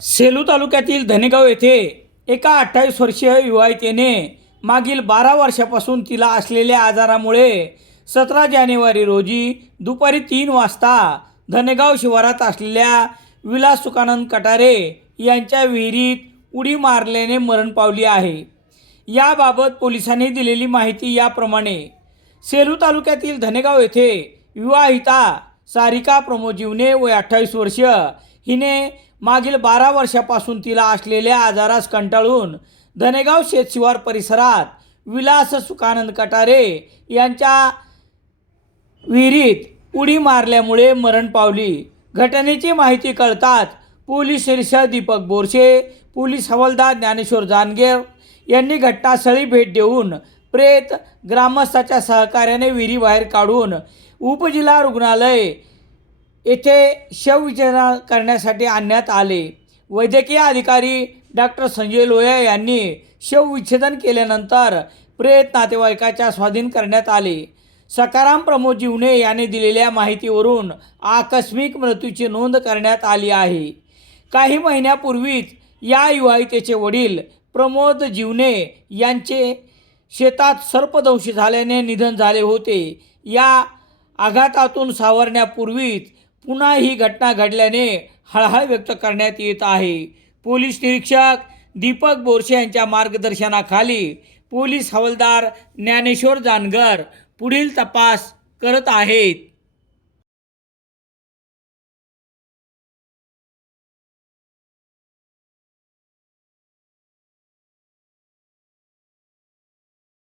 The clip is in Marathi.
सेलू तालुक्यातील धनेगाव येथे एका अठ्ठावीस वर्षीय विवाहितेने मागील बारा वर्षापासून तिला असलेल्या आजारामुळे सतरा जानेवारी रोजी दुपारी तीन वाजता धनेगाव शिवारात असलेल्या विलास सुकानंद कटारे यांच्या विहिरीत उडी मारल्याने मरण पावली आहे. याबाबत पोलिसांनी दिलेली माहिती याप्रमाणे सेलू तालुक्यातील धनेगाव येथे विवाहिता सारिका प्रमोजीवने वय अठ्ठावीस वर्ष हिने मागील बारा वर्षापासून तिला असलेल्या आजारास कंटाळून धनेगाव शेतशिवार परिसरात विलास सुखानंद कटारे यांच्या विहिरीत उडी मारल्यामुळे मरण पावली. घटनेची माहिती कळताच पोलीस निरीक्षक दीपक बोरशे पोलीस हवालदार ज्ञानेश्वर जानगेर यांनी घटनास्थळी भेट देऊन प्रेत ग्रामस्थाच्या सहकार्याने विहिरीबाहेर काढून उपजिल्हा रुग्णालय येथे शवविच्छेदन करण्यासाठी आणण्यात आले. वैद्यकीय अधिकारी डॉक्टर संजय लोया यांनी शवविच्छेदन केल्यानंतर प्रेत नातेवाईकाच्या स्वाधीन करण्यात आले. सकाराम प्रमोद जीवने याने दिलेल्या माहितीवरून आकस्मिक मृत्यूची नोंद करण्यात आली आहे. काही महिन्यापूर्वीच या विवाहितेचे वडील प्रमोद जीवने यांचे शेतात सर्पदंशी झाल्याने निधन झाले होते. या आघातातून सावरण्यापूर्वीच पुन्हा ही घटना घडल्याने हळहळ व्यक्त करण्यात येत आहे. पोलीस निरीक्षक दीपक बोरसे यांच्या मार्गदर्शनाखाली पोलीस हवालदार ज्ञानेश्वर जानगर पुढील तपास करत आहेत.